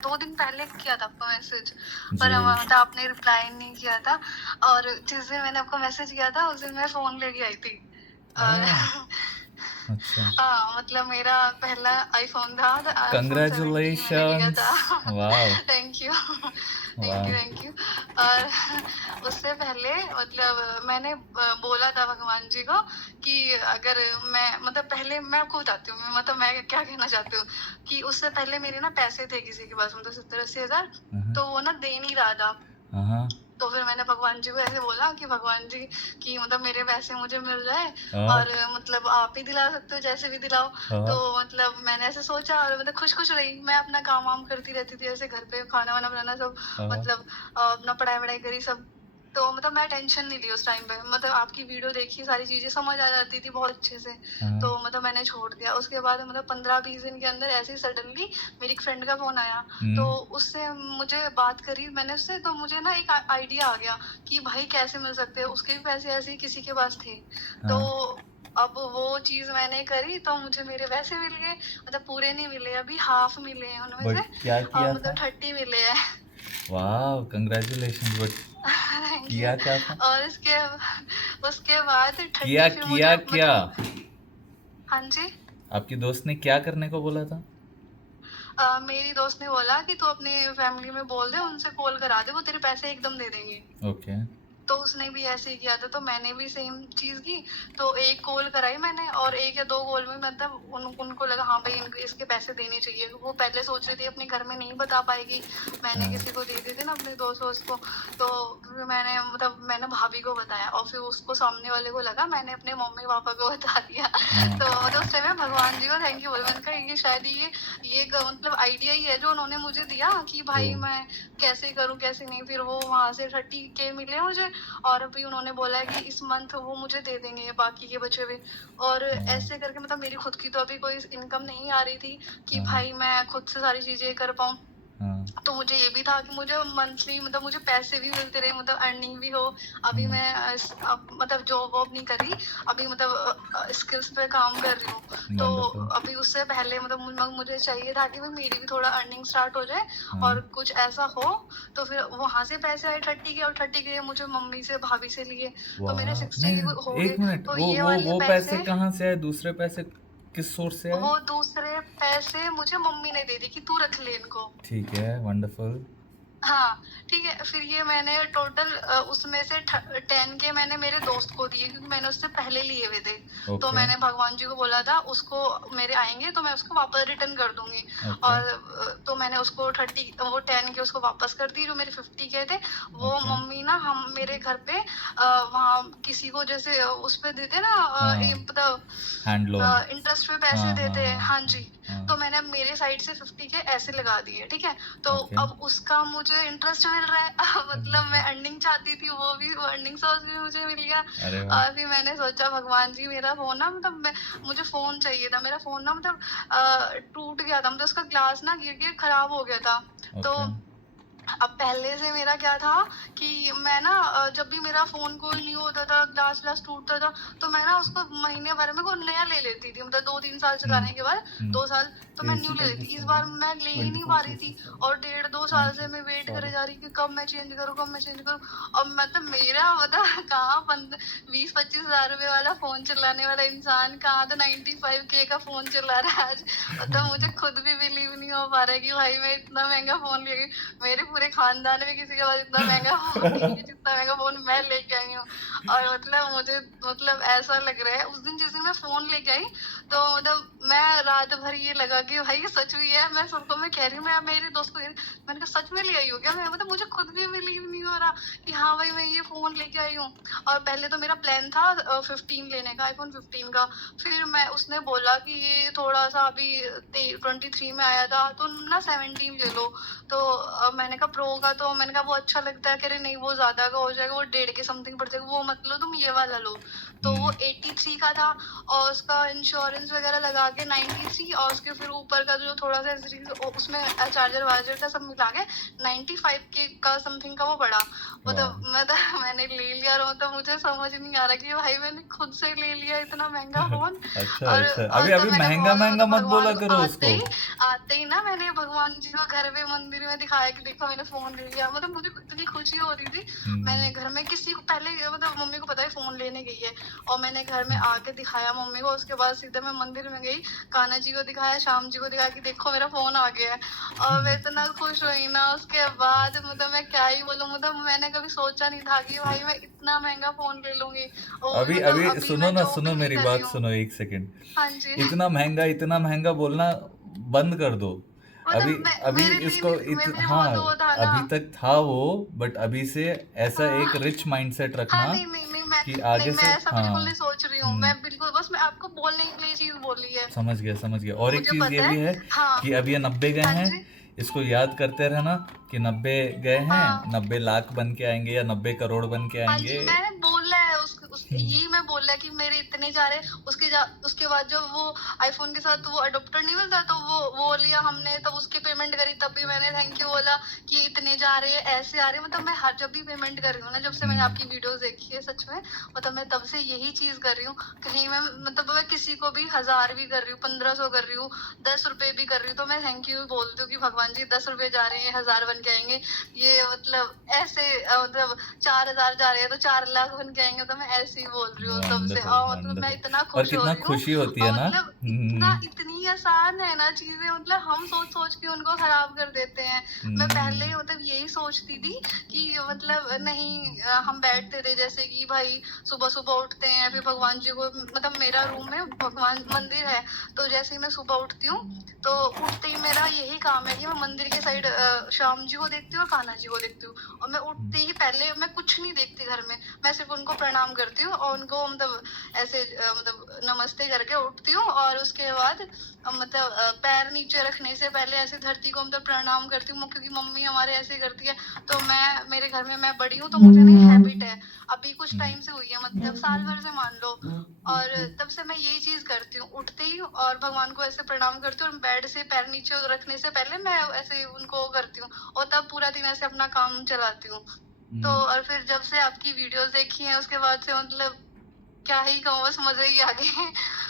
2 दिन पहले किया था आपको मैसेज, पर जी। मतलब आपने रिप्लाई नहीं किया था। और जिस दिन मैंने आपको मैसेज किया था उस दिन मैं फ़ोन लेके आई थी। अ, ओह! अच्छा। हाँ, मतलब मेरा पहला आईफ़ोन था, तो आईफ़ोन 17 मैंने लिया था। Congratulations! Wow! Thank you, thank you, वाह! Thank you. और उससे पहले मतलब मैंने बोला था भगवान जी को कि अगर मैं मतलब पहले मैं आपको बताती हूँ, मतलब मैं क्या कहना चाहती हूँ कि उससे पहले मेरे ना पैसे थे किसी के पास, मतलब 70-80 हज़ार, हाँ, हाँ। तो वो ना दे नहीं रहा था। हाँ, हाँ। तो फिर मैंने भगवान जी को ऐसे बोला कि भगवान जी कि मतलब मेरे पैसे मुझे मिल जाए, हाँ, और मतलब आप ही दिला सकते हो, जैसे भी दिलाओ। तो हाँ, मतलब मैंने ऐसे सोचा और मतलब खुश-खुश रही। मैं अपना काम-वाम करती रहती थी, ऐसे घर पे खाना-वाना बनाना सब, हाँ, मतलब अपना पढ़ाई-वढ़ाई करी सब। तो मतलब मैं टेंशन नहीं ली उस टाइम पे। मतलब आपकी वीडियो देखी, सारी चीज़ें समझ आ जाती थी बहुत अच्छे से। हाँ, तो मतलब मैंने छोड़ दिया। उसके बाद मतलब 15-20 दिन के अंदर ऐसे ही सडनली मेरी एक फ्रेंड का फ़ोन आया। तो हुँ, उससे मुझे बात करी मैंने उससे, तो मुझे ना एक आइडिया आ गया कि भाई कैसे मिल सकते हैं, उसके भी पैसे ऐसे ही किसी के पास थे। तो हाँ। अब वो चीज़ मैंने करी तो मुझे मेरे पैसे मिल गए, मतलब पूरे नहीं मिले, अभी हाफ मिले हैं उनमें से। बट क्या किया मतलब था? 30 मिले हैं। Wow! Congratulations but thank you. किया क्या था? और उसके उसके बाद किया 30 फिर किया मुझे क्या? मतलब, हाँ जी। आपकी दोस्त ने क्या करने को बोला था? मेरी दोस्त ने बोला कि तू अपनी फैमिली में बोल दे, उनसे कॉल करा दे, वो तेरे पैसे एकदम दे देंगे। ओके। तो उसने भी ऐसे ही किया था, तो मैंने भी सेम चीज़ की। तो 1 कॉल कराई मैंने, और 1 या 2 कॉल में मतलब उनको लगा हाँ भाई इनको इसके पैसे देने चाहिए। वो पहले सोच रही थी अपने घर में नहीं बता पाएगी, मैंने हाँ, किसी को दे दिए थे ना अपने दोस्त वोस्त को। तो फिर मैंने भाभी को बताया, और फिर उसको सामने वाले को लगा मैंने अपने मम्मी-पापा को बता दिया। हाँ, तो मतलब उस टाइम मैं भगवान जी को थैंक यू बोली। मैंने कहा ये शायद ये मतलब आइडिया ही है जो उन्होंने मुझे दिया कि भाई ट्रू। मैं कैसे करूँ, कैसे नहीं। फिर वो वहाँ से 30 के मिले मुझे, और अभी उन्होंने बोला है कि इस मंथ वो मुझे दे देंगे बाकी के बचे हुए। और हाँ, ऐसे करके मतलब मेरी खुद की तो अभी कोई इनकम नहीं आ रही थी कि हाँ, भाई मैं खुद से सारी चीज़ें कर पाऊँ। हाँ, तो मुझे ये भी था कि मुझे मंथली मतलब मुझे पैसे भी मिलते रहे, मतलब अर्निंग भी हो। अभी हाँ। मैं मतलब जॉब वॉब नहीं कर रही, अभी मतलब स्किल्स पे काम कर रही हूँ। तो वंडरफुल। अभी उससे पहले मतलब मुझे चाहिए था कि भाई मेरी भी थोड़ा अर्निंग स्टार्ट हो जाए, हाँ, और कुछ ऐसा हो। तो फिर वहां से पैसे आए 30 के, और 30 के मुझे मम्मी से भाभी से लिए, तो मेरे वाह! 60 नहीं, के हो गए। 1 मिनट तो वो ये वो वाले वो पैसे पैसे, कहाँ से आए? दूसरे पैसे किस सोर्स से आए? वो दूसरे पैसे मुझे मम्मी ने दे दी कि तू रख ले इनको। ठीक है, वंडरफुल। हाँ, ठीक है। फिर ये मैंने टोटल उसमें से 10 के मैंने मेरे दोस्त को दिए, क्योंकि मैंने उससे पहले लिए हुए थे। तो ओके, मैंने भगवान जी को बोला था उसको मेरे आएँगे तो मैं उसको वापस रिटर्न कर दूँगी। ओके, और तो मैंने उसको 30 वो 10 के उसको वापस कर दिए, जो मेरे 50 के थे। वो ओके। मम्मी ना हम मेरे घर पे वहाँ किसी को जैसे उस पे देते ना ये हाँ, मतलब हैंड लोन। इंटरेस्ट पे पैसे हाँ, हाँ, देते हैं। हाँ, हाँ हाँ, जी। तो हाँ। मैंने मेरे साइड से 50 के ऐसे लगा दिए, ठीक है? तो ओके। अब उसका मुझे इंटरेस्ट मिल रहा है। मतलब मैं हुँ, अर्निंग चाहती थी, वो अर्निंग सोर्स भी मुझे मिल गया। अरे वाह! और फिर मैंने सोचा भगवान जी मेरा फ़ोन ना मतलब मुझे फ़ोन चाहिए था। मेरा फ़ोन ना मतलब टूट गया था, मतलब उसका ग्लास ना गिर के खराब हो गया था। तो ओके। अब पहले से मेरा क्या था कि मैं ना जब भी मेरा फ़ोन कोई न्यू होता था, ग्लास-व्लास टूटता था, तो मैं ना उसको महीने भर में वो नया ले लेती थी। मतलब 2-3 साल हुँ, चलाने के बाद, हुँ। 2 साल तो मैं न्यू एसी ले लेती। इस तग्गिस्तान बार मैं ले ही नहीं 24 पा रही थी, सीसी सॉरी। और डेढ़ 2 साल थैंक से यू, मैं वेट करे सॉरी। जा रही कि कब मैं चेंज करूँ, कब मैं चेंज करूँ। अब मतलब मेरा मतलब कहाँ 20-25 हज़ार रुपए वाला फ़ोन चलाने वाला इंसान कहाँ तो 95 के का फ़ोन चला रहा है आज। मतलब मुझे खुद भी बिलीव नहीं हो पा रहा है कि भाई मैं इतना महँगा फ़ोन ले गई। मेरे पूरे खानदान में किसी के पास इतना महँगा फ़ोन नहीं है जितना महँगा फ़ोन मैं लेके आई हूँ। और मतलब मुझे मतलब ऐसा लग रहा है उस दिन जिस दिन मैं फ़ोन लेके आई, तो मतलब मैं रात भर ये लगा कि भाई ये सच में है। मैं सबको मैं कह रही हूँ, मैं मेरे दोस्त को कह रही हूँ, मैंने कहा सच में ले आई हो क्या? मैं मतलब मुझे खुद भी बिलीव नहीं हो रहा कि हाँ भाई मैं ये फ़ोन लेके आई हूँ। और पहले तो मेरा प्लान था 15 लेने का, आईफ़ोन 15 का। फिर मैं उसने बोला कि ये थोड़ा-सा अभी 23 में आया था, तो ना 17 ले लो। तो मैंने कहा प्रो का, तो मैंने कहा वो अच्छा लगता है, कह रहे नहीं वो ज़्यादा का हो जाएगा, वो 1.5 के समथिंग पड़ जाएगा, वो मत लो तुम ये वाला लो। तो वो 83 का था और उसका इंश्योरेंस वगैरह लगा के 93 और उसके फिर ऊपर का जो थोड़ा सा उसमें चार्जर वार्जर का सब मिला के 95 के का समथिंग का वो पड़ा। मतलब मैंने ले लिया और मतलब मुझे समझ नहीं आ रहा कि भाई मैंने खुद से ले लिया इतना महंगा फोन। अच्छा और अच्छा, अभी तब अभी मैंने महंगा बहुत महंगा मत बोला भगवान को करो उसको। आते ही ना मैंने भगवान जी को घर पे मंदिर में दिखाया कि देखो मैंने फोन ले लिया। मतलब मुझे इतनी खुशी हो रही थी। मैंने घर में किसी को पहले मतलब मम्मी को पता है फोन लेने गई है और मैंने घर में आके दिखाया मम्मी को। उसके बाद सीधे मैं मंदिर में गई, कान्हा जी को दिखाया, श्याम जी को दिखाया कि देखो मेरा फोन आ गया है। और मैं इतना खुश हुई ना उसके बाद, मतलब मैं क्या ही बोलूं। मतलब मैंने कभी सोचा नहीं था कि भाई मैं इतना महंगा फोन ले लूंगी। और अभी मतलब अभी अभी सुनो मैं ना, जो सुनो भी मेरी कर रही बात हूँ। सुनो एक सेकंड। हाँ जी। इतना महंगा बोलना बंद कर दो। अभी मतलब अभी मेरे लिए इसको भी मेरे लिए हाँ, बहुत वो था ना। अभी तक था वो, बट अभी से ऐसा एक हाँ रिच माइंडसेट हाँ, रखना नहीं नहीं नहीं, मैं कि नहीं आगे मैं से। ऐसा बिल्कुल नहीं हाँ। सोच रही हूँ। मैं बिल्कुल बस मैं आपको बोलने के लिए चीज बोली है। समझ गया समझ गया। और एक मुझे चीज ये पता है। भी है हाँ कि अब ये 90 गए हाँ हैं, जी। इसको याद करते रहना कि 90 गए हैं, हाँ 90 लाख बन के आएंगे या 90 करोड़ बन के हाँ आएंगे। जी, मैंने बोला है हम्म, यही मैं बोला है कि मेरे इतने जा रहे। उसके बाद जब वो आईफोन के साथ वो अडोप्टर नहीं मिलता तो वो लिया हमने, तब उसकी पेमेंट करी, तब भी मैंने थैंक यू बोला कि इतने जा रहे हैं ऐसे आ रहे हैं। मतलब मैं हर जब भी पेमेंट कर रही हूँ ना, जब से मैंने हम्म, आपकी वीडियोस देखी है सच में, मतलब मैं तब से यही चीज कर रही हूँ। कहीं मैं मतलब मैं किसी को भी 1000 भी कर रही हूँ, 1500 कर रही हूँ, 10 रुपए भी कर रही हूँ, तो मैं थैंक यू बोलती हूँ कि भगवान जी 10 रुपए जा रहे हैं 1000 बन के आएंगे। ये मतलब ऐसे मतलब 4000 जा रहे हैं तो 4 लाख बन के आएंगे। तो मैं ऐसे ही बोल रही हूँ तब से। वंडरफुल और मतलब मैं वंडरफुल। इतना और खुश हो कितना रही हूँ। खुशी होती है और ना। मतलब इतनी आसान है ना चीजें, मतलब हम सोच सोच के उनको खराब कर देते हैं। मैं पहले हम्म, मतलब यही सोचती थी कि मतलब नहीं हम बैठते थे जैसे कि भाई सुबह सुबह उठते हैं, फिर भगवान जी को, मतलब मेरा रूम में भगवान मंदिर है, तो जैसे ही मैं सुबह उठती हूँ तो उठते ही मेरा यही काम है कि मैं मंदिर के साइड श्याम जी को देखती हूँ और कान्हा जी को देखती हूँ। और मैं उठते ही पहले मैं कुछ नहीं देखती घर में, मैं सिर्फ उनको प्रणाम करती हूँ और उनको मतलब ऐसे मतलब नमस्ते करके उठती हूँ। और उसके बाद मतलब पैर नीचे रखने से पहले ऐसे धरती को मतलब प्रणाम करती हूँ, क्योंकि मम्मी हमारे ऐसे करती है। तो मैं मेरे घर में मैं बड़ी हूँ तो मुझे नहीं हैबिट है, अभी कुछ टाइम से हुई है, मतलब साल भर से मान लो। और तब से मैं यही चीज करती हूँ, उठते ही और भगवान को ऐसे प्रणाम करती हूँ और बेड से पैर नीचे रखने से पहले मैं ऐसे उनको करती हूँ और तब पूरा दिन ऐसे अपना काम चलाती हूँ। तो और फिर जब से आपकी वीडियोस देखी हैं उसके बाद से मतलब क्या ही कहूँ, बस मजे ही आ गए।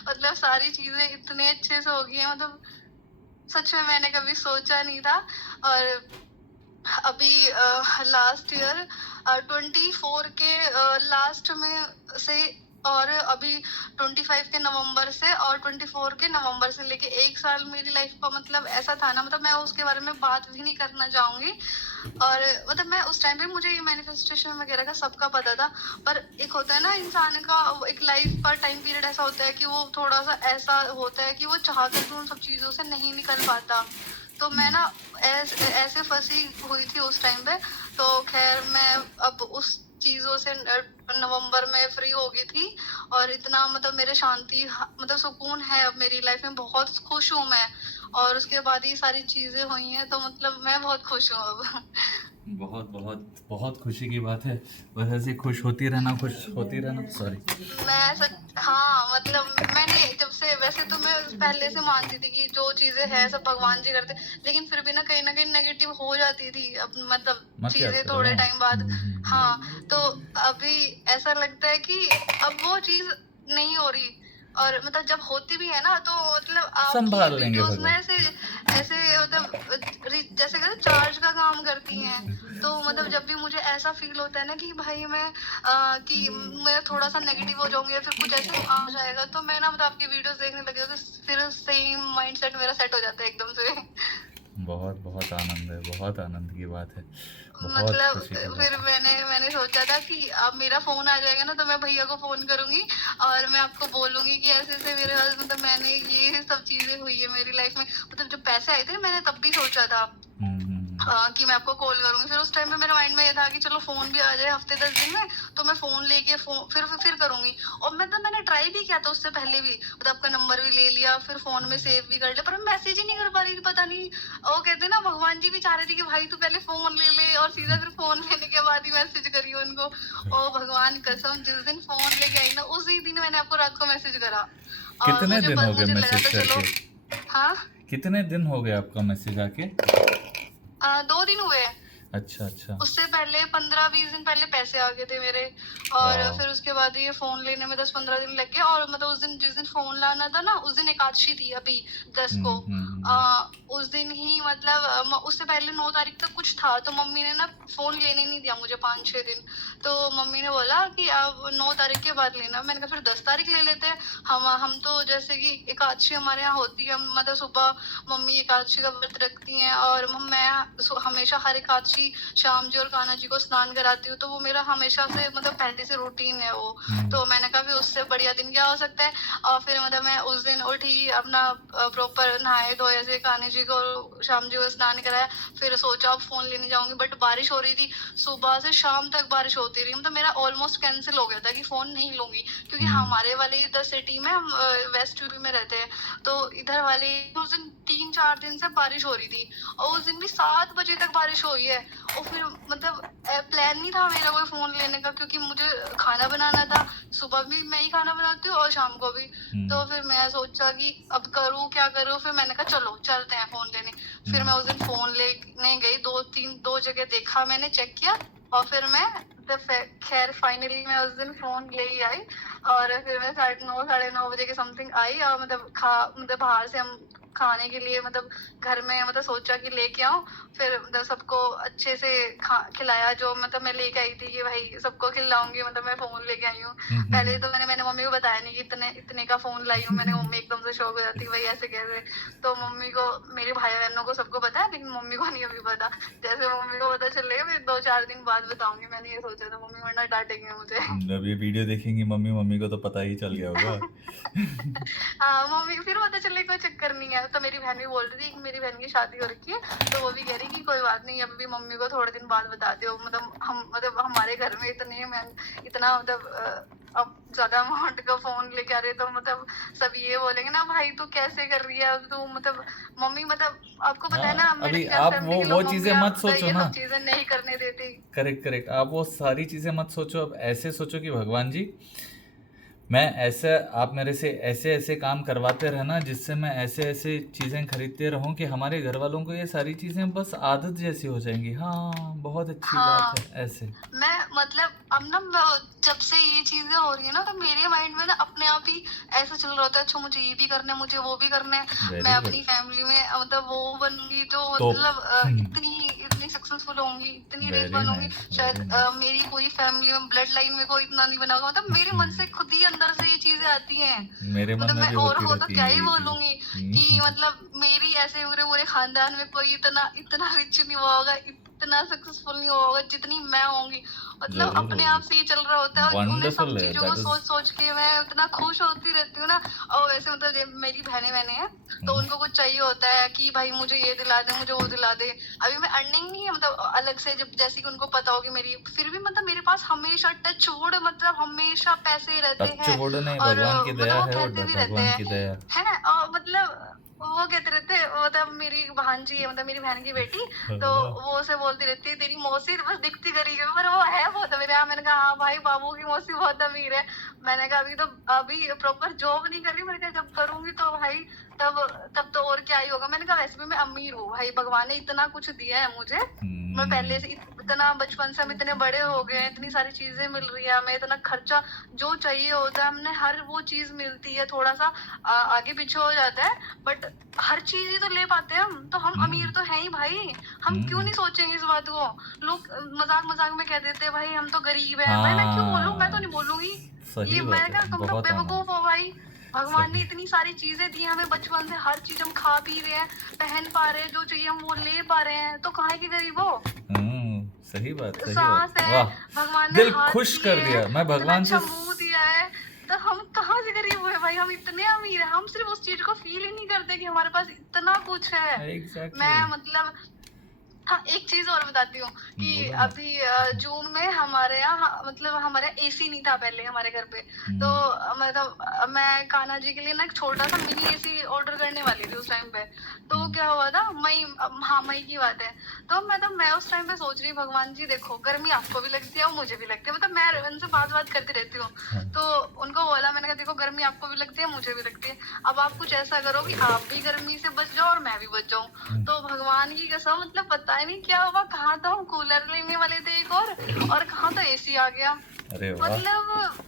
मतलब सारी चीजें इतने अच्छे से हो गई हैं, मतलब सच में मैंने कभी सोचा नहीं था। और अभी लास्ट ईयर 24 के लास्ट में से और अभी 25 के नवंबर से और 24 के नवंबर से लेके 1 साल मेरी लाइफ का मतलब ऐसा था ना, मतलब मैं उसके बारे में बात भी नहीं करना चाहूंगी। और मतलब मैं उस टाइम पे मुझे ये मैनिफेस्टेशन वगैरह का सबका पता था, पर एक होता है ना इंसान का एक लाइफ का टाइम पीरियड ऐसा होता है कि वो थोड़ा सा ऐसा होता है कि वो चाह कर भी उन सब चीजों से नहीं निकल पाता। तो मैं ना ऐसे फंसी हुई थी उस टाइम पे। तो खैर मैं अब उस चीजों से नवंबर में फ्री हो गई थी और इतना मतलब मेरे शांति मतलब सुकून है अब मेरी लाइफ में, बहुत खुश हूँ मैं। और उसके बाद ये सारी चीजें हुई हैं तो मतलब मैं बहुत खुश हूँ अब। बहुत बहुत बहुत खुशी की बात है। बस ऐसे खुश होती रहना, खुश होती रहना। सॉरी। मैं सच हाँ, मतलब मैंने जब से वैसे तो मैं पहले से मानती थी कि जो चीजें हैं सब भगवान जी करते, लेकिन फिर भी ना कहीं नेगेटिव हो जाती थी अब मतलब मत याद चीजें करो थोड़े हाँ। टाइम बाद। हाँ, तो अभी ऐसा लगता है कि अब वो चीज नहीं हो रही। और मतलब जब होती भी है ना तो मतलब आपकी संभाल लेंगे वीडियोस ना भगवान। ऐसे ऐसे मतलब जैसे कहते चार्ज का काम करती हैं। तो मतलब जब भी मुझे ऐसा फील होता है ना कि भाई मैं कि मैं थोड़ा सा नेगेटिव हो जाऊंगी या फिर कुछ ऐसे आ जाएगा, तो मैं ना मतलब आपकी वीडियोस देखने लगी हूँ तो फिर सेम माइंडसेट मेरा सेट हो जाता है एकदम से। बहुत बहुत आनंद है, बहुत आनंद की बात है, बहुत मतलब खुशी की बात फिर है। मैंने सोचा था कि अब मेरा फोन आ जाएगा ना तो मैं भैया को फोन करूंगी और मैं आपको बोलूंगी कि ऐसे ऐसे मेरे पास मतलब मैंने ये सब चीजें हुई है मेरी लाइफ में। मतलब जब पैसे आए थे मैंने तब भी सोचा था कि मैं आपको कॉल करूंगी। फिर उस टाइम पे मेरे माइंड में ये था कि चलो फोन भी आ जाए हफ्ते 10 दिन में, तो मैं फोन लेके फिर करूंगी। और मैंने ट्राई भी किया था उससे पहले भी, मतलब आपका नंबर भी ले लिया, फिर फोन में सेव भी कर लिया, पर मैं मैसेज ही नहीं कर पा रही थी। पता नहीं, वो कहते हैं ना, भगवान जी भी चाह रहे थे कि भाई तू पहले फोन ले ले, और सीधा फिर फोन लेने के बाद ही मैसेज करी उनको। ओ भगवान कसम, जिस दिन फोन लेके आई ना, उसी दिन मैंने आपको रात को मैसेज करा। और कितने दिन हो गए मुझे लगा मैसेज था चलो। करके? हाँ, कितने दिन हो गए आपका मैसेज आके? 2 दिन हुए। अच्छा अच्छा। उससे पहले 15-20 दिन पहले पैसे आ गए थे मेरे। और वाह। फिर उसके बाद ये फोन लेने में 10-15 दिन लग गए। और मतलब उस दिन, जिस दिन फोन लाना था ना, उस दिन एकादशी थी अभी 10 को। उस दिन ही मतलब उससे पहले 9 तारीख तक कुछ था, तो मम्मी ने ना फोन लेने नहीं दिया मुझे 5-6 दिन। तो मम्मी ने बोला कि अब 9 तारीख के बाद लेना। मैंने कहा फिर 10 तारीख ले लेते हैं। हम तो जैसे कि एकादशी हमारे यहाँ होती है, मतलब सुबह मम्मी एकादशी का व्रत रखती हैं, और मैं हमेशा हर एकादशी श्याम जी और कान्हा जी को स्नान कराती हूँ। तो वो मेरा हमेशा से, मतलब पहले से रूटीन है वो। तो मैंने कहा भी उससे बढ़िया दिन क्या हो सकता है। और फिर मतलब मैं उस दिन उठी, अपना प्रॉपर नहाए धोए से कान्हा जी को श्याम जी को स्नान कराया। फिर सोचा अब फोन लेने जाऊंगी, बट बारिश हो रही थी, सुबह से शाम तक बारिश होती रही। मतलब मेरा ऑलमोस्ट कैंसिल हो गया था कि फोन नहीं लूंगी, क्योंकि हमारे वाले इधर सिटी में, हम वेस्ट यूपी में रहते हैं, तो इधर वाले उस दिन 3-4 दिन से बारिश हो रही थी। और उस दिन भी 7 बजे तक बारिश हुई है। और फिर मतलब प्लान नहीं था मेरा कोई फोन लेने का, क्योंकि मुझे खाना बनाना था। सुबह भी मैं ही खाना बनाती हूँ और शाम को भी। तो फिर मैं सोचा कि अब करूँ क्या करूँ। फिर मैंने कहा चलो चलते हैं फोन लेने। फिर मैं उस दिन फोन लेने गई, 2 जगह देखा मैंने, चेक किया। और फिर मैं खैर फाइनली मैं उस दिन फोन ले ही आई। और फिर मैं 9:30 9:30 बजे के समथिंग आई। और मतलब बाहर से हम खाने के लिए, मतलब घर में, मतलब सोचा कि लेके आऊं। फिर मतलब सबको अच्छे से खिलाया, जो मतलब मैं लेके आई थी कि भाई सबको खिलाऊंगी, मतलब मैं फोन लेके आई हूँ। पहले तो मैंने मम्मी को बताया नहीं कि इतने का फोन लाई हूँ। मैंने मम्मी एकदम से शौक हो जाती है, भाई ऐसे कैसे। तो मम्मी को, मेरे भाई बहनों को सबको पता है, लेकिन मम्मी को नहीं अभी पता। जैसे मम्मी को पता चलेगा फिर 2-4 दिन बाद बताऊंगी। मैंने ये सोचा था, मम्मी वरना डांटेंगे मुझे। अब ये वीडियो देखेंगी मम्मी, मम्मी को तो पता ही चल गया होगा। हाँ, मम्मी को फिर पता चले, कोई चक्कर नहीं है। तो मेरी बहन भी बोल रही थी कि मेरी बहन की शादी हो रखी है, तो वो भी कह रही कि कोई बात नहीं, अभी मम्मी को थोड़े दिन बाद बता दो। मतलब हमारे घर में इतना मतलब अब ज्यादा अमाउंट का फोन लेके आ रहे, तो मतलब सब ये बोलेंगे ना, भाई तू कैसे कर रही है अब तू, मतलब मम्मी, मतलब आपको पता है ना, हाँ, अभी मिडिल क्लास आप फैमिली के वो लोग, चीजें मम्मियाँ मत सोचो ये ना। सब चीजें नहीं करने देती। करेक्ट करेक्ट, आप वो सारी चीजें मत सोचो। अब ऐसे सोचो कि भगवान जी, मैं ऐसे, आप मेरे से ऐसे ऐसे काम करवाते रहना, जिससे मैं ऐसे ऐसे चीज़ें खरीदते रहूं कि हमारे घर वालों को ये सारी चीज़ें बस आदत जैसी हो जाएंगी। हाँ, बहुत अच्छी बात हाँ, है ऐसे। मैं मतलब अब ना जब से ये चीजें हो रही है ना, तो मेरे माइंड में ना अपने आप ही ऐसा चल रहा होता है, अच्छा मुझे ये भी करना है, मुझे वो भी करना है। मैं वेरी गुड। अपनी फैमिली में मतलब वो बनूंगी, जो टॉप। मतलब इतनी सक्सेसफुल होंगी, इतनी रिच वेरी बनूंगी। नाइस, शायद वेरी नाइस। मेरी पूरी फैमिली में ब्लड लाइन में कोई इतना नहीं बना होगा। मतलब मेरे मन से खुद ही अंदर से ये चीजें आती हैं। मेरे मन मतलब में मैं भी और होती हो तो रहती क्या हैं ही ये बोलूंगी कि चीज़ें। मतलब मेरी ऐसे पूरे पूरे खानदान में कोई इतना इतना रिच नहीं हुआ होगा, इतना सक्सेसफुल नहीं हुआ होगा जितनी मैं होंगी। मतलब जरूर अपने होगी। आप से ये चल रहा होता है, और उन्हें सब वंडरफुल है, चीजों को दैट इज। सोच सोच के मैं इतना खुश होती रहती हूँ ना। और वैसे मतलब मेरी बहनें हैं, तो उनको कुछ चाहिए होता है कि भाई मुझे ये दिला दे, मुझे वो दिला दे। अभी मैं अर्निंग नहीं है, मतलब अलग से, जब जैसे कि उनको पता हो कि मेरी, फिर भी मतलब मेरे पास हमेशा टच वुड, मतलब हमेशा पैसे रहते टच हैं। वुड नहीं, और भगवान की मतलब दया वो है, वो कहते भी रहते भगवान हैं, की दया। है। और मतलब वो कहते रहते हैं, मतलब मेरी भांजी है, मतलब मेरी बहन की बेटी, तो वो उसे बोलती रहती है, तेरी मौसी बस दिखती करी है, पर वो है बहुत अमीर है। मैंने कहा हाँ भाई, बाबू की मौसी बहुत अमीर है। मैंने कहा अभी प्रॉपर जॉब नहीं कर रही। मैंने कहा जब करूंगी तो भाई तब तब तो और क्या ही होगा। मैंने कहा वैसे भी मैं अमीर हूँ भाई, भगवान ने इतना कुछ दिया है मुझे। मैं पहले से इतना, बचपन से हम इतने बड़े हो गए हैं, इतनी सारी चीजें मिल रही है हमें, इतना खर्चा जो चाहिए होता है हमने, हर वो चीज मिलती है। थोड़ा सा आगे पीछे हो जाता है, बट हर चीज ही तो ले पाते हैं हम, तो हम अमीर तो हैं ही भाई। हम क्यों नहीं सोचेंगे इस बात को। लोग मजाक मजाक में कह देते हैं भाई हम तो गरीब हैं, भाई मैं क्यों बोलूं, मैं तो हाँ, नहीं बोलूंगी। सही ये बात मैंने है, कहा तुम लोग बहुत आनंद। बेवकूफ हो भाई। भगवान ने सही। इतनी सारी चीजें दी हमें बचपन से, हर चीज हम खा पी रहे हैं, पहन पा रहे हैं, जो चाहिए हम वो ले पा रहे हैं, तो काहे की गरीब हो। सही बात, सही सांस बात, है, वाह। भगवान ने दिल हाथ खुश दिए कर हैं, दिया मैं इतना भगवान अच्छा से। मुंह दिया है, तो हम कहाँ से गरीब हुए भाई। हम इतने अमीर हैं, हम सिर्फ उस चीज को फील ही नहीं करते कि हमारे पास इतना कुछ है। एग्जैक्टली। मैं मतलब हाँ, एक चीज और बताती हूँ कि बोलो ना। अभी जून में हमारे यहाँ मतलब हमारे एसी नहीं था पहले हमारे घर पे, तो मतलब मैं कान्हा जी के लिए ना एक छोटा सा मिनी एसी ऑर्डर करने वाली थी उस टाइम पे। तो क्या हुआ था, मई, हाँ मई की बात है। तो मतलब मैं उस टाइम पे सोच रही भगवान जी देखो गर्मी आपको भी लगती है और मुझे भी लगती है, मतलब मैं उनसे बात करती रहती हूँ। हाँ। तो उनको बोला, मैंने कहा देखो गर्मी आपको भी लगती है मुझे भी लगती है, अब आप कुछ ऐसा करो कि आप भी गर्मी से बच जाओ और मैं भी बच जाऊं। तो भगवान की कसम मतलब पता ही नहीं क्या हुआ, कहाँ तो हम कूलर लेने वाले थे एक और कहाँ तो एसी आ गया। अरे वाह, मतलब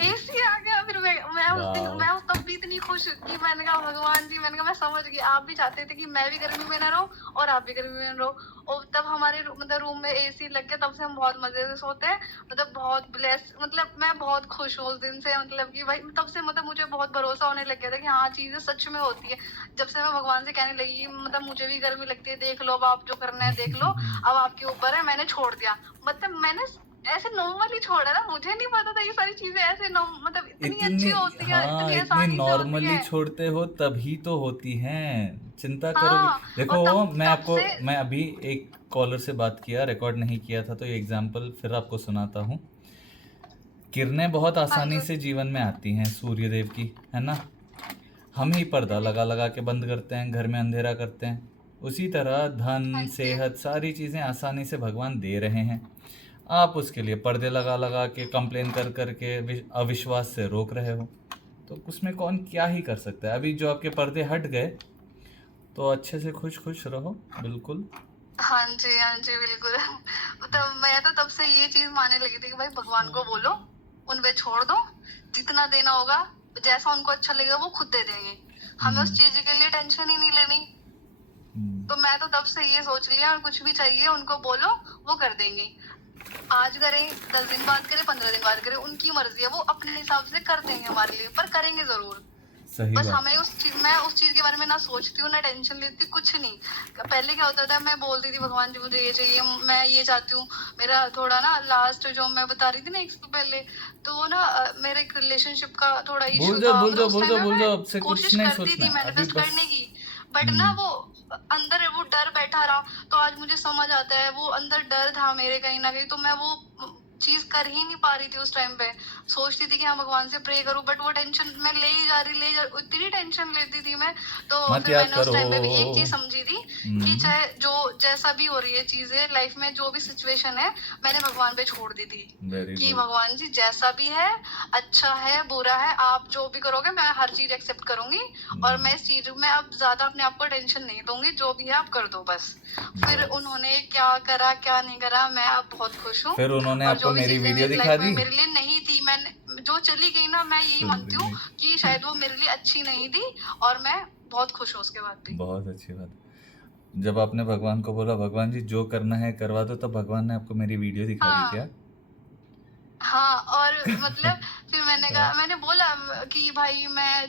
एसी आ गया। फिर मैं उस दिन वाह। मैं तब भी इतनी खुश कि मैंने कहा भगवान जी, मैंने कहा मैं समझ गई आप भी चाहते थे कि मैं भी गर्मी में ना रहूं और आप भी गर्मी में रहो। और तब हमारे मतलब रूम में एसी लग गया, तब से हम बहुत मजे से सोते हैं, मतलब बहुत ब्लेस, मतलब मैं बहुत खुश हूँ उस दिन से, मतलब कि भाई तब से मतलब मुझे बहुत भरोसा होने लग गया था कि हाँ चीजें सच में होती है। जब से मैं भगवान से कहने लगी मतलब मुझे भी गर्मी लगती है, देख लो अब आप जो करना है देख लो, अब आपके ऊपर है, मैंने छोड़ दिया। मतलब मैंने ऐसे नॉर्मली छोड़ा ना, मुझे नहीं पता था ये सारी चीजें ऐसे मतलब इतनी इतनी, अच्छी होती है, हाँ, इतनी इतनी आसानी से होती नॉर्मली है। छोड़ते हो तभी तो होती हैं, चिंता करोगे। हाँ। और देखो, तब मैं तब आपको, से मैं अभी एक कॉलर से बात किया, रिकॉर्ड नहीं किया था, तो ये एग्जांपल फिर आपको सुनाता हूँ। किरणें बहुत हाँ आसानी जी, से जीवन में आती हैं सूर्यदेव की, है ना। हम ही पर्दा जी, लगा लगा के बंद करते हैं, घर में अंधेरा करते हैं। उसी तरह हाँ धन, जी, सेहत, सारी चीज़ें आसानी से भगवान दे रहे हैं। आप उसके लिए पर्दे लगा लगा के, कंप्लेन कर कर के, अविश्वास से रोक रहे हो। तो उसमें कौन क्या ही कर सकता है। अभी जो आपके पर्दे हट गए, तो अच्छे से खुश खुश रहो, बिल्कुल। हाँ जी, हाँ जी, बिल्कुल। मतलब मैं तो तब से ये चीज मानने लगी थी कि भाई भगवान को बोलो, उन पे छोड़ दो, जितना देना होगा जैसा उनको अच्छा लगेगा वो खुद दे देंगे, हमें उस चीज के लिए टेंशन ही नहीं लेनी। तो मैं तो तब से ये सोच लिया, और कुछ भी चाहिए उनको बोलो, वो कर देंगे। आज करें, 10 दिन बाद करें, 15 दिन बाद करें, उनकी मर्जी है, वो अपने हिसाब से कर देंगे हमारे लिए, पर करेंगे जरूर। सही बस बात हमें मैं उस चीज के बारे में ना सोचती हूँ ना टेंशन लेती, कुछ नहीं। पहले क्या होता था, मैं बोलती थी भगवान जी मुझे ये चाहिए, मैं ये चाहती हूँ। मेरा थोड़ा ना लास्ट जो मैं बता रही थी ना एक पहले, तो वो ना मेरे एक रिलेशनशिप का थोड़ा भूल इशू जाओ, था, भूल मतलब जाओ, उस भूल टाइम जाओ, में भूल मैं जाओ, अब से कुछ कोशिश नहीं करती सोचना थी है अभी मैनिफेस्ट बस। करने की, बट ना वो अंदर वो डर बैठा रहा। तो आज मुझे समझ आता है वो अंदर डर था मेरे कहीं ना कहीं, तो मैं वो चीज कर ही नहीं पा रही थी उस टाइम पे। सोचती थी कि हाँ भगवान से प्रे करूं, बट वो टेंशन मैं ले ही जा रही, इतनी टेंशन लेती थी मैं। तो मत फिर याद मैंने उस करो। टाइम पे भी एक चीज समझी थी कि हम्म। चाहे जो जैसा भी हो रही है चीजें लाइफ में, जो भी सिचुएशन है, मैंने भगवान पे छोड़ दी थी वेरी कि गुड। भगवान जी जैसा भी है, अच्छा है बुरा है, आप जो भी करोगे मैं हर चीज एक्सेप्ट करूंगी, और मैं इस चीज में अब ज्यादा अपने आप को टेंशन नहीं दूंगी, जो भी है आप कर दो बस। फिर बस, उन्होंने क्या करा क्या नहीं करा, मैं अब बहुत खुश हूँ। फिर उन्होंने और आपको जो भी मेरी चीजें वीडियो मेरी दिखा लाइफ में दी। मेरे लिए नहीं थी, मैंने जो चली गई ना, मैं यही चल मानती हूँ गई। कि शायद वो मेरे लिए अच्छी नहीं थी, और मैं बहुत खुश हूँ उसके बाद भी। बहुत अच्छी बात। जब आपने भगवान को बोला भगवान जी जो करना है करवा दो, तब भगवान ने आपको मेरी वीडियो दिखा दी क्या? हाँ, हाँ। और मतलब फिर मैंने बोला कि भाई मैं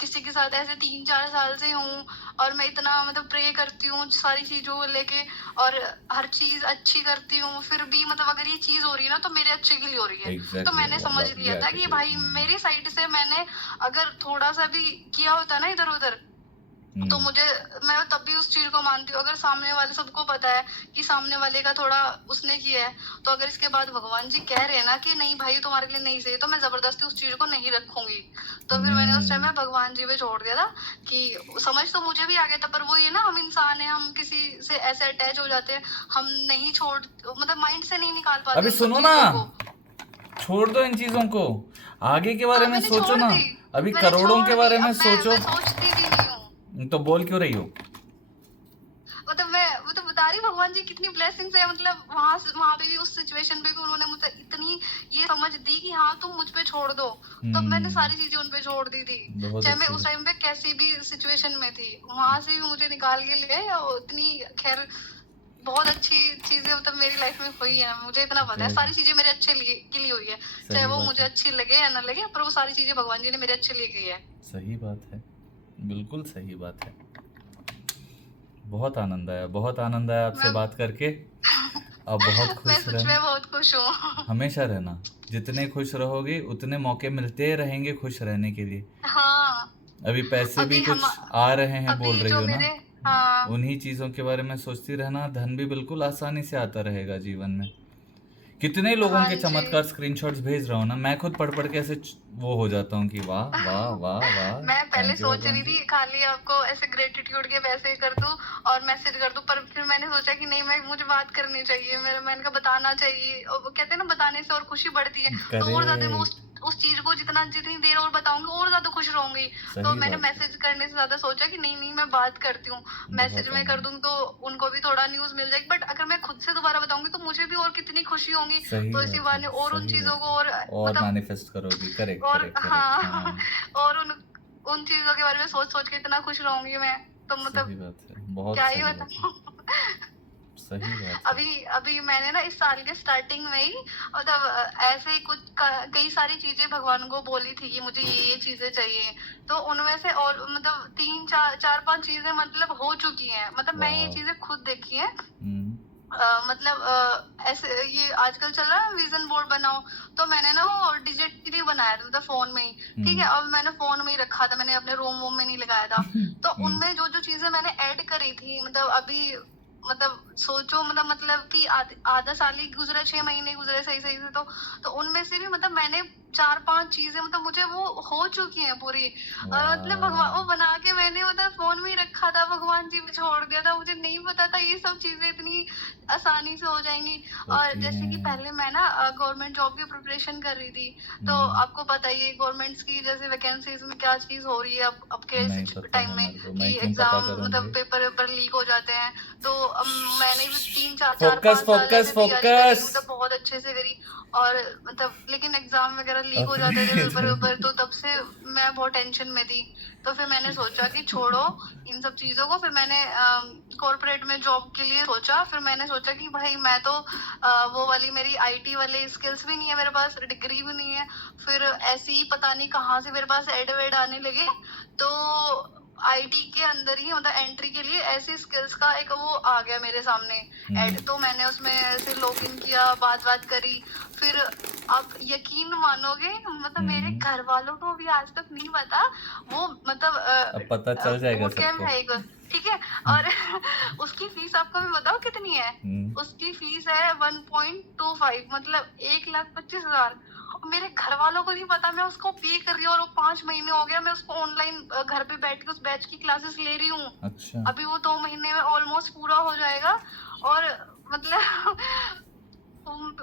किसी के साथ ऐसे 3-4 साल से हूँ, और मैं इतना मतलब प्रे करती हूँ सारी चीजों को लेके, और हर चीज अच्छी करती हूँ, फिर भी मतलब अगर ये चीज हो रही है ना तो मेरे अच्छे के लिए हो रही है। तो एग्जैक्टली, मैंने अब समझ आप ये लिया था आके कि गए। भाई मेरी साइड से मैंने अगर थोड़ा सा भी किया होता ना इधर उधर, तो मुझे, मैं तब भी उस चीज को मानती हूँ। अगर सामने वाले, सबको पता है कि सामने वाले का थोड़ा उसने किया है, तो अगर इसके बाद भगवान जी कह रहे हैं ना कि नहीं भाई तुम्हारे लिए नहीं सही, तो मैं जबरदस्ती उस चीज को नहीं रखूंगी। तो फिर मैंने उस टाइम में भगवान जी पे छोड़ दिया था कि समझ तो मुझे भी आ गया था, पर वो ये ना, हम इंसान है, हम किसी से ऐसे अटैच हो जाते हैं, हम नहीं छोड़, मतलब माइंड से नहीं निकाल पाते अभी उन सब सुनो ना, चीजों को। छोड़ दो इन चीजों को, आगे के बारे हाँ, में मैंने सोचो छोड़ ना। दी, अभी मैंने करोड़ों के छोड़ दी, बारे में अब सोचो। मैं सोचती भी नहीं हूँ। तो बोल क्यों रही हो? मतलब मैं वो तो बता रही, भगवान जी कितनी ब्लेसिंग्स है, मतलब वहां पे भी, उस सिचुएशन पे भी उन्होंने मुझे इतनी ये समझ दी कि हाँ तुम मुझ पे छोड़ दो। तो मैंने सारी चीजें उन पे छोड़ दी थी, बहुत चाहे मैं अच्छी उस बात। टाइम पे कैसी भी सिचुएशन में थी, वहां से भी मुझे निकाल के ले गए, और इतनी, खैर बहुत अच्छी चीजें मतलब मेरी लाइफ में हुई है, मुझे इतना पता है, जय। सारी चीजें मेरे अच्छे लिए के लिए हुई है, चाहे सही वो बात मुझे है। अच्छी लगे या ना लगे, पर वो सारी चीजें भगवान जी ने मेरे अच्छे लिए की है। सही बात है, बिल्कुल सही बात है। बहुत आनंद आया, बहुत आनंद आया आपसे मैं बात करके। अब बहुत मैं खुश सच में रहना, बहुत खुश हूँ। हमेशा रहना। जितने खुश रहोगे उतने मौके मिलते रहेंगे खुश रहने के लिए। हाँ। अभी पैसे भी अभी हम कुछ आ रहे हैं बोल अभी रही जो हो मेरे ना? हाँ उन्हीं चीजों के बारे में सोचती रहना, धन भी बिल्कुल आसानी से आता रहेगा जीवन में। कितने लोगों हाँ के जी। चमत्कार स्क्रीनशॉट्स भेज रहा हूँ ना, मैं खुद पढ़ पढ़ के ऐसे वो हो जाता हूँ कि वाह वाह वाह वाह, मैं पहले थैंक यू सोच भगवान रही जी। थी खाली आपको ऐसे ग्रेटिट्यूड के मैसेज कर दूं और मैसेज कर दूं, पर फिर मैंने सोचा कि नहीं, मैं मुझे बात करनी चाहिए, मेरा मैंने कहा बताना चाहिए, और वो कहते हैं ना बताने से और खुशी बढ़ती है, तो और ज्यादा मैं करेक्ट, उस चीज को जितनी देर और बताऊंगी और ज्यादा खुश रहूंगी। तो सही मैंने बात है, मैसेज करने से ज्यादा सोचा कि नहीं नहीं मैं बात करती हूँ, मैसेज बहुत में कर आनंद, दूं तो उनको भी थोड़ा न्यूज मिल जाएगी, बट अगर मैं खुद से दोबारा बताऊंगी तो मुझे भी और कितनी खुशी होगी। सही तो इसी बात है, बहाने और उन सही चीजों बात को और है, और मतलब मैनिफेस्ट करोगी, करेक्ट और करेक्ट करेक्ट, हाँ हाँ, और उन चीजों के बारे में सोच सोच के इतना खुश रहूंगी मैं, तो मतलब सही बात है, बहुत क्या ही सही बात है, बताऊं। सही बात है, अभी अभी मैंने ना इस साल के स्टार्टिंग में ही मतलब ऐसे ही कई सारी चीजें भगवान को बोली थी कि मुझे ये चीजें चाहिए, तो उनमें से और मतलब तीन चार चार पांच चीजें मतलब हो चुकी हैं, मतलब मैं ये वाह, चीजें खुद देखी है। हम्म, मतलब ऐसे ये आजकल चल रहा है विजन बोर्ड बनाओ, तो मैंने ना वो डिजिटली बनाया था, मतलब फोन में ही। ठीक है, हम्म, अब मैंने फोन में ही रखा था, मैंने अपने रूम वूम में नहीं लगाया था। तो हम्म, उनमें जो जो चीजें मैंने ऐड करी थी, मतलब अभी मतलब सोचो मतलब कि आधा साल ही गुजरा, 6 महीने गुजरे सही सही से, तो उनमें से भी मतलब मैंने चार पांच चीजें मतलब मुझे वो हो चुकी हैं पूरी। और मतलब भगवान वो वाह, बना के मैंने मतलब फोन में ही रखा था, भगवान जी पे छोड़ दिया था, मुझे नहीं पता था ये सब चीजें इतनी आसानी से हो जाएंगी। और होती जैसे कि हैं, पहले मैं ना गवर्नमेंट जॉब की प्रिपरेशन कर रही थी, तो हम्म, आपको पता ही है गवर्नमेंट्स की जैसे वैकेंसीज में क्या चीज हो रही है अब के नहीं पता टाइम है में, मेरे को, मैं कि क्यों पता एग्जाम मतलब करूंगी। पेपर वेपर लीक हो जाते हैं। तो मैंने भी तीन चार चार फोकस पांच साल फोकस ऐसे तैयारी करी, फोकस, मतलब बहुत अच्छे से करी, और मतलब लेकिन एग्जाम वगैरह लीक हो जाते थे, अपने पेपर वेपर, तो तब से मैं बहुत टेंशन में थी। तो फिर मैंने सोचा कि छोड़ो इन सब चीजों को, फिर मैंने कॉर्पोरेट में जॉब के लिए सोचा। फिर मैंने सोचा कि भाई मैं तो वो वाली मेरी आईटी वाले स्किल्स भी नहीं है मेरे पास, डिग्री भी नहीं है। फिर ऐसे ही पता नहीं कहाँ से मेरे पास एड वेड आने लगे, तो आईटी के अंदर ही मतलब एंट्री के लिए ऐसी स्किल्स का एक वो आ गया मेरे सामने हम्म, ऐड, तो मैंने उसमें ऐसे लॉगिन किया, बात बात करी। फिर आप यकीन मानोगे मतलब मेरे हम्म, घर वालों को भी आज तक नहीं पता। वो अब पता चल जाएगा बूट कैम्प सबको। है एक, ठीक है, और उसकी फीस आपको मैं बताऊं कितनी है। हम्म, उसकी फीस है 1.25, मतलब 1,25,000। मेरे घर वालों को नहीं पता, मैं उसको पे कर रही हूँ, और वो 5 महीने हो गया मैं उसको ऑनलाइन घर पे बैठ के उस बैच की क्लासेस ले रही हूँ। अच्छा, अभी वो 2 महीने में ऑलमोस्ट पूरा हो जाएगा। और मतलब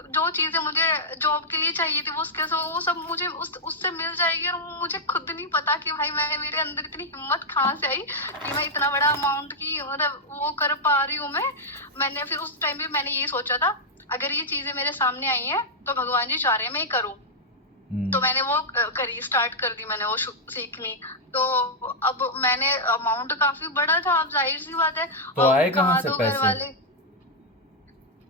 जो चीजें मुझे जॉब के लिए चाहिए थी, वो स्किल्स वो सब मुझे उससे मिल जाएगी, और मुझे खुद नहीं पता कि भाई मेरे अंदर इतनी हिम्मत कहाँ से आई कि मैं इतना बड़ा अमाउंट की मतलब वो कर पा रही हूँ मैं। मैंने फिर उस टाइम पे मैंने ये सोचा था, अगर ये चीजें मेरे सामने आई हैं तो भगवान जी चाह रहे हैं मैं ये करूँ। तो मैंने वो करी, स्टार्ट कर दी मैंने वो सीखनी। तो अब मैंने अमाउंट काफी बड़ा था, अब जाहिर सी बात है, तो अब आए कहाँ कहाँ से दो घर पैसे? वाले।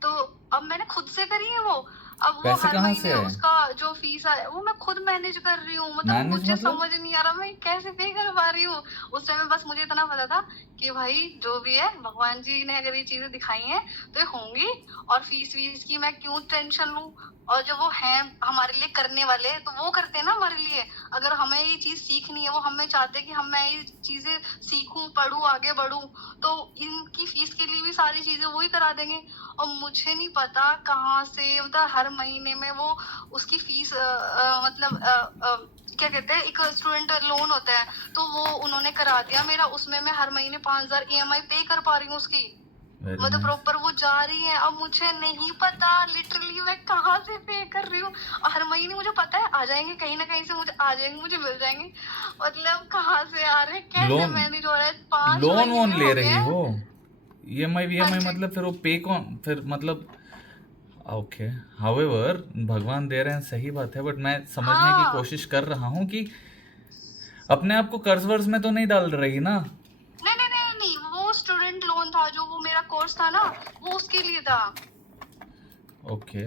तो अब मैंने खुद से करी है वो। अब वो पैसे हर कहाँ से महीने आए? उसका जो फीस है वो मैं खुद मैनेज कर रही हूँ, मतलब मैनेज मुझे मतलब? समझ नहीं आ रहा मैं कैसे पे कर पा रही हूँ। उस टाइम में बस मुझे इतना पता था कि भाई जो भी है भगवान जी ने अगर ये चीजें दिखाई हैं तो ये होंगी, और फीस वीस की मैं क्यों टेंशन लूं। और जो वो हैं हमारे लिए करने वाले तो वो करते हैं ना हमारे लिए। अगर हमें ये चीज सीखनी है, वो हमें चाहते हैं कि मैं ये चीजें सीखूं, पढूं, आगे बढ़ूं, तो इनकी फीस के लिए भी सारी चीजें वो ही करा देंगे। और मुझे नहीं पता कहाँ से मतलब हर महीने में वो उसकी फीस मतलब क्या कहते हैं, एक स्टूडेंट लोन होता है, तो वो उन्होंने करा दिया मेरा, उसमें मैं हर महीने 5,000 ईएमआई पे कर पा रही हूँ उसकी। वेरी मतलब नाइस। प्रॉपर वो जा रही है, अब मुझे नहीं पता लिटरली मैं कहाँ से पे कर रही हूँ। और हर महीने मुझे पता है आ जाएंगे, कहीं ना कहीं से मुझे आ जाएंगे, मुझे मिल जाएंगे। मतलब कहाँ से आ रहे हैं, कैसे लोन, मैनेज हो रहा है, 5 लोन वोन महीने ले हो गए रही हैं। हो? ईएमआई हाँ वीएमआई जी। मतलब फिर वो पे कौन, फिर मतलब ओके, हाउएवर भगवान दे रहे हैं सही बात है, बट मैं समझने की हाँ कोशिश कर रहा हूँ कि अपने आप को कर्ज वर्ज में तो नहीं डाल रही ना? नहीं नहीं नहीं नहीं, वो स्टूडेंट लोन था, जो वो मेरा कोर्स था ना, वो उसके लिए था। ओके,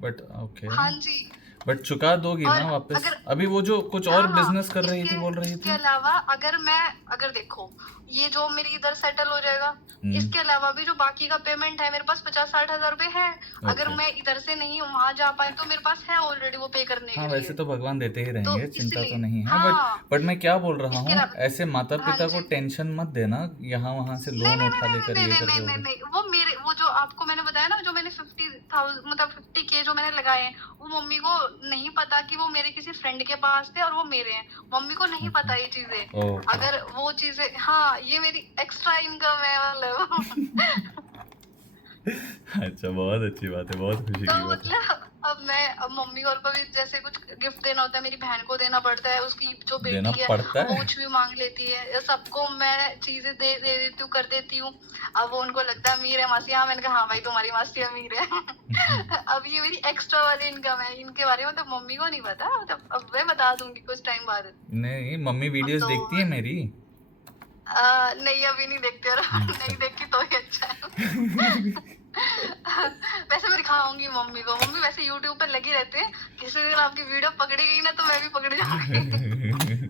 बट ओके, हाँ जी। बट चुका दोगी और ना वापस? अगर अभी वो जो कुछ और हाँ बिजनेस कर रही इसके थी, बोल रही इसके थी। अलावा अगर देखो ये जो मेरी इधर सेटल हो जाएगा, इसके अलावा भी जो बाकी का पेमेंट है मेरे पास 50-60 हजार रुपए है। अगर ओके। मैं इधर से नहीं वहां जा पाई तो मेरे पास है ऑलरेडी वो पे करने हाँ के वैसे लिए। तो भगवान देते ही तो रहेंगे, चिंता तो इसलिए नहीं है, हाँ बट मैं क्या बोल रहा इसके हूँ, अलावा ऐसे माता हाँ पिता को जी। टेंशन मत देना, यहाँ वहां से नहीं लोन नहीं नहीं उठा नहीं लेकर नहीं ये नहीं करके नहीं हो नहीं गया। नहीं वो मेरे वो जो आपको मैंने बताया ना जो मैंने 50,000 मतलब 50K जो मैंने लगाए हैं वो मम्मी को नहीं पता कि वो मेरे किसी फ्रेंड के पास थे और वो मेरे हैं। मम्मी को नहीं पता ये चीजें। ओके। अगर वो चीजें हाँ ये मेरी एक्स्ट्रा इनकम है मतलब। अच्छा, बहुत अच्छी बात है, बहुत खुशी तो की बात है। मतलब अब मम्मी और को भी जैसे कुछ गिफ्ट देना होता है मेरी बहन को देना पड़ता है उसकी जो देना बेटी है पड़ता वो है। कुछ भी मांग लेती है सबको मैं चीजें दे देती हूँ कर देती हूँ। अब वो उनको लगता है अमीर है मासी हाँ मैंने कहा हाँ भाई तुम्हारी मासी अमीर है। अब ये मेरी एक्स्ट्रा वाली इनकम है इनके बारे में तो मम्मी को नहीं पता मतलब अब मैं बता दूंगी कुछ टाइम बाद। नहीं, मम्मी वीडियोस तो देखती है मेरी। नहीं अभी नहीं देखते और अच्छा। नहीं देखती तो ही अच्छा है। वैसे मैं दिखाऊंगी मम्मी को मम्मी वैसे यूट्यूब पे लगी रहते हैं किसी दिन आपकी वीडियो पकड़ी गई ना तो मैं भी पकड़ जाऊंगी।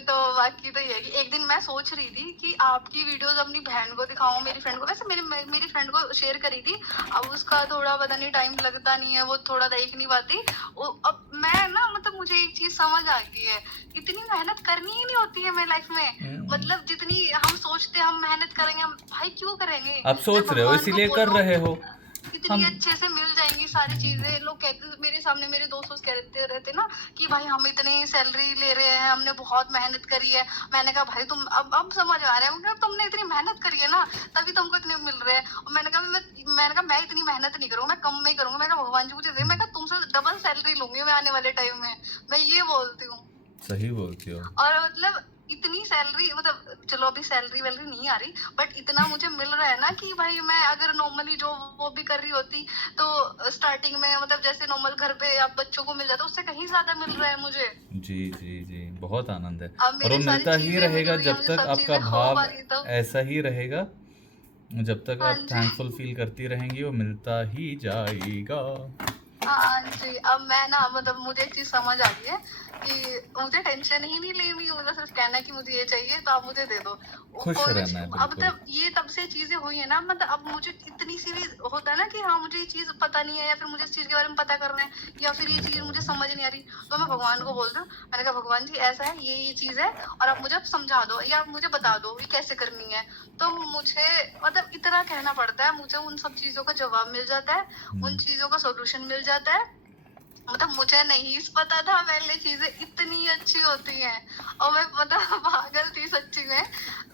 तो बाकी तो ये है कि एक दिन मैं सोच रही थी कि आपकी वीडियोस अपनी बहन को दिखाऊं मेरी फ्रेंड को वैसे मेरी फ्रेंड को शेयर करी थी। अब उसका थोड़ा पता नहीं टाइम लगता नहीं है वो थोड़ा देख नहीं पाती। अब मैं ना मतलब मुझे एक चीज समझ आ गई है इतनी मेहनत करनी ही नहीं होती है मेरी लाइफ में। मतलब जितनी हम सोचते हैं हम मेहनत करेंगे हम भाई क्यों करेंगे आप सोच जब रहे हो भगवान को इसीलिए कर बोलो रहे हो। कितनी हम अच्छे से मिल जाएंगी सारी चीजें। लोग कहते मेरे सामने मेरे दोस्त कहते रहते ना कि भाई हम इतनी सैलरी ले रहे हैं हमने बहुत मेहनत करी है। मैंने कहा भाई तुम अब समझ आ रहा है तुमने इतनी मेहनत करी है ना तभी तुमको इतने मिल रहे हैं। और मैंने कहा मैं इतनी मेहनत नहीं करूंगा मैं कम में ही करूंगा। मैं कहा भगवान जी मुझे दे मैं कहा तुमसे डबल सैलरी लूंगी मैं आने वाले टाइम में। मैं ये बोलती हूँ। सही बोलती हो। और मतलब इतनी सैलरी मतलब चलो अभी सैलरी वैलरी नहीं आ रही बट इतना मुझे मिल रहा है ना कि भाई मैं अगर नॉर्मली जो वो भी कर रही होती तो स्टार्टिंग में मतलब जैसे नॉर्मल घर पे आप बच्चों को मिल जाता उससे कहीं ज्यादा मिल रहा है मुझे। जी जी जी, बहुत आनंद है। अब और वो मेरे सारी मिलता ही चीजें मिल रहेगा रही है जब मुझे तक सब आपका चीजें हो भाव पा रही तो ऐसा ही रहेगा, जब तक हाँ आप जी थैंकफुल फील करती रहेंगी वो मिलता ही जाएगा। हाँ जी। अब मैं ना मतलब मुझे एक चीज समझ आ गई है कि मुझे टेंशन ही नहीं लेनी मुझे सिर्फ कहना है कि मुझे ये चाहिए तो आप मुझे दे दो। खुश कोई भी रहना है अब बिल्कुल। तब से चीजें हुई है ना मतलब अब मुझे इतनी सी भी होता है ना कि हाँ मुझे ये चीज पता नहीं है या फिर मुझे इस चीज के बारे में पता करना है या फिर ये चीज मुझे समझ नहीं आ रही तो मैं भगवान को बोल दूं। मैंने कहा भगवान जी ऐसा है ये चीज है और आप मुझे समझा दो या आप मुझे बता दो ये कैसे करनी है। तो मुझे मतलब इतना कहना पड़ता है मुझे उन सब चीजों का जवाब मिल जाता है उन चीजों का सोल्यूशन मिल जाता है। मतलब मुझे नहीं पता था पहले चीजें इतनी अच्छी होती हैं और मैं मतलब पागल थी सच्ची में।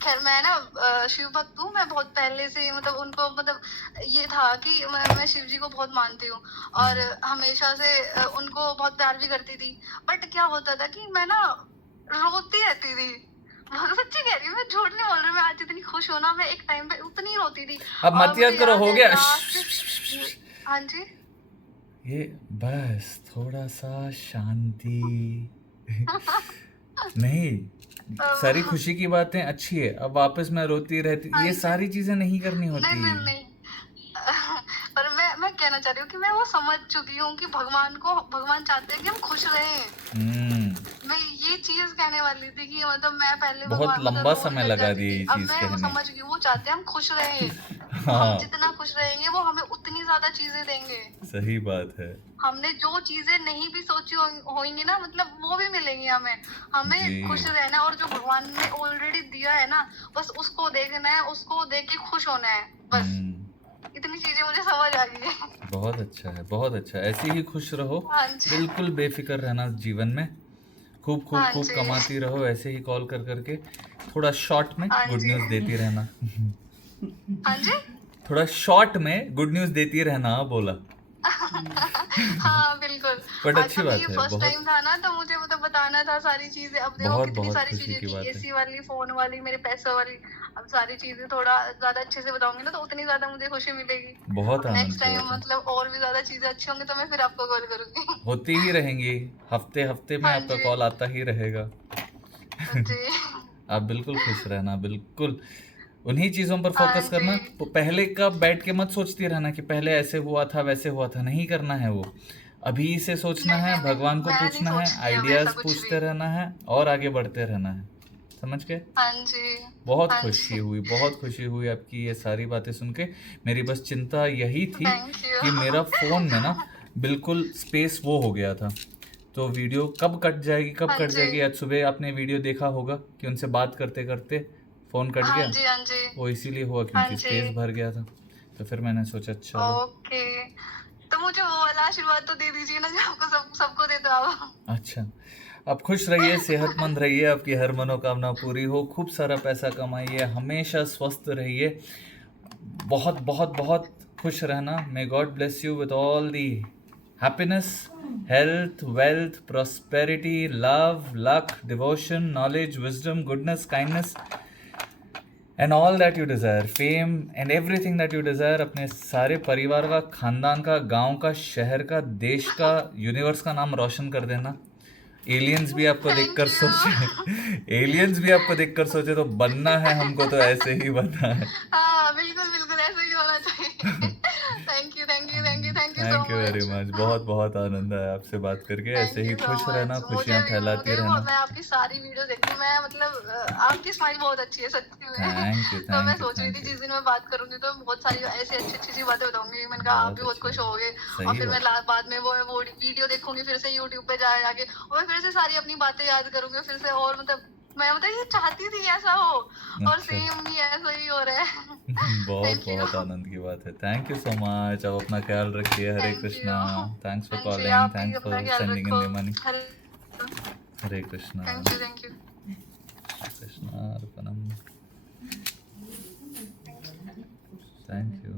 खैर मैं ना शिव भक्त हूँ मैं बहुत पहले से मतलब उनको मतलब ये था कि मैं शिव जी को बहुत मानती हूँ और हमेशा से उनको बहुत प्यार भी करती थी। बट क्या होता था कि मैं ना रोती रहती थी। सच्ची कह रही हूँ मैं झूठ नहीं बोल रही मैं आज इतनी खुश हूँ ना मैं एक टाइम पे उतनी रोती थी। अब और मत मुझे याद करो, याद हो है गया। लास्ट हाँ जी ये बस थोड़ा सा शांति। नहीं, सारी खुशी की बातें अच्छी है, अब वापस मैं रोती रहती, हाँ ये जी सारी चीजें नहीं करनी नहीं होती। नहीं नहीं। पर मैं कहना चाह रही हूँ कि मैं वो समझ चुकी हूँ कि भगवान चाहते हैं कि हम खुश रहें। मैं ये चीज कहने वाली थी कि मतलब मैं पहले बहुत भगवान मतलब लंबा रोने समय लग लगा जाती दिए थी ये अब चीज मैं वो कहने। समझ गई वो चाहते हैं हम खुश रहें। हम हाँ, जितना खुश रहेंगे वो हमें उतनी ज्यादा चीजें देंगे। सही बात है। हमने जो चीजें नहीं भी सोची होंगी ना मतलब वो भी मिलेंगी हमें। हमें जी, खुश रहना है और जो भगवान ने ऑलरेडी दिया है ना बस उसको देखना है उसको देख के खुश होना है बस। इतनी चीजें मुझे समझ आ गई है। बहुत अच्छा है, बहुत अच्छा, ऐसे ही खुश रहो, हाँ जी बिल्कुल बेफिक्र रहना जीवन में, खूब खूब हाँ खूब जी कमाती रहो, ऐसे ही कॉल कर करके थोड़ा शॉर्ट में हाँ गुड जी न्यूज़ देती रहना। हाँ जी थोड़ा शॉर्ट में गुड न्यूज़ देती रहना बोला। हाँ बिल्कुल। बट आज अच्छी क्योंकि बात ये है, फर्स्ट बहुत टाइम था ना तो मुझे मतलब बताना था सारी चीजें। अब देखो बहुत कितनी बहुत सारी खुशी चीजें की थी बात है। एसी वाली फोन वाली मेरे पैसों वाली। अब सारी चीजें थोड़ा ज्यादा अच्छे से बताऊंगी ना तो उतनी ज्यादा मुझे खुशी मिलेगी। बहुत अब आनंद नेक्स्ट की टाइम बात है, मतलब और भी ज्यादा चीजें अच्छी होंगी तो मैं फिर आपको कॉल करूंगी। होती ही रहेंगी, हफ्ते हफ्ते में हाँ आपका जी कॉल आता ही रहेगा। जी आप बिल्कुल खुश रहना, बिल्कुल। उन्हीं चीज़ों पर हाँ फोकस करना। जी। पहले का बैठ के मत सोचती रहना कि पहले ऐसे हुआ था वैसे हुआ था, नहीं करना है वो। अभी से सोचना नहीं है, नहीं नहीं, भगवान को मैं नहीं पूछना है, सोचती अब ऐसा आइडियाज़ कुछ भी। पूछते रहना है और आगे बढ़ते रहना है। समझ गए? हाँ जी। हाँ जी। बहुत खुशी हुई आपकी ये सारी बातें सुन के। मेरी बस चिंता यही थी थैंक यू। कि मेरा फ़ोन में ना बिल्कुल स्पेस वो हो गया था। तो वीडियो कब कट जाएगी, कब हाँ कट जी। जाएगी? आज सुबह आपने वीडियो देखा होगा कि उनसे बात करते-करते फ़ोन कट हाँ गया। जी। हाँ जी। वो इसीलिए हुआ हाँ क्योंकि जी। स्पेस भर गया था। तो फिर मैंने सोचा चलो ओके। तो मुझे वो वाला आशीर्वाद तो दे दीजिए ना जो आपको सबको देते हो आप। अच्छा, आप खुश रहिए, सेहतमंद रहिए, आपकी हर मनोकामना पूरी हो, खूब सारा पैसा कमाइए, हमेशा स्वस्थ रहिए। बहुत, बहुत, बहुत खुश रहना। May God bless you with all the happiness, health, wealth, prosperity, love, luck, devotion, knowledge, wisdom, goodness, kindness and all that you desire, fame and everything that you desire. अपने सारे परिवार का, खानदान का, गांव का, शहर का, देश का, यूनिवर्स का नाम रोशन कर देना। एलियंस भी आपको थैंक देखकर सोचे, यू। एलियंस भी आपको देखकर सोचे तो बनना है हमको, तो ऐसे ही बनना है। हाँ, बिल्कुल, बिल्कुल ऐसे ही होना चाहिए। Thank you, thank you, thank you, thank you so thank you very much. Much. बहुत बहुत आनंद आया आपसे बात करके। ऐसे थैंक ही यू सो खुश रहना, मच। खुशियाँ फैलाती मुझे भी रहना। मैं आपकी सारी वीडियो देखती हूँ। मैं मतलब आपकी स्माइल बहुत अच्छी है सच्ची में। थैंक यू, तो मैं थैंक यू, सोच रही थी थैंक यू। जिस दिन मैं बात करूँगी तो बहुत सारी ऐसी अच्छी-अच्छी सी बातें बताऊँगी। मैंने कहा आप बहुत भी बहुत अच्छी खुश बात। होगे और सही फिर मैं बात। बाद में वो वीडियो देखूँगी फिर से यूट्यूब पे जा जाके और मैं फिर से सारी अपनी बातें याद करूँगी फिर से और मतलब मैं मतलब ये चाहती थी ऐसा हो और अच्छा। सेम ही ऐसा ही हो रहा है। बहुत थैंक यू। बहुत आनंद की बात है। Thank you so much. आप अपना ख्याल रखिए। Hare thank Krishna. You. Thanks for हाँ जी, कॉलिंग, आप भी थैंक्स अपना फॉर ख्याल सेंडिंग इन रखो। The money. Hare Hare Krishna. Thank you. Krishna अर्पणम। Thank you. Thank you.